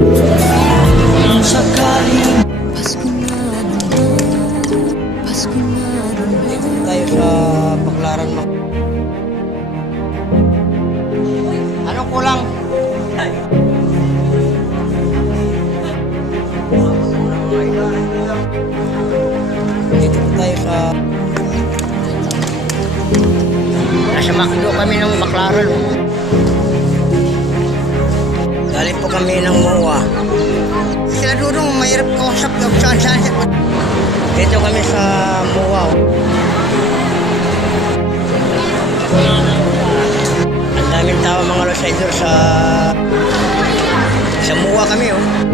Kung sakaling Pasko na naman, Pasko na naman. Dito tayo sa Baclaran. Ano kulang? Dito tayo sa nasa Macdo kami ng Baclaran. Galing po kami ng MOA. Sila dudong mahirap kausap ng saan-saan. Dito kami sa MOA. Ang daming tao mga losidor sa MOA kami oh.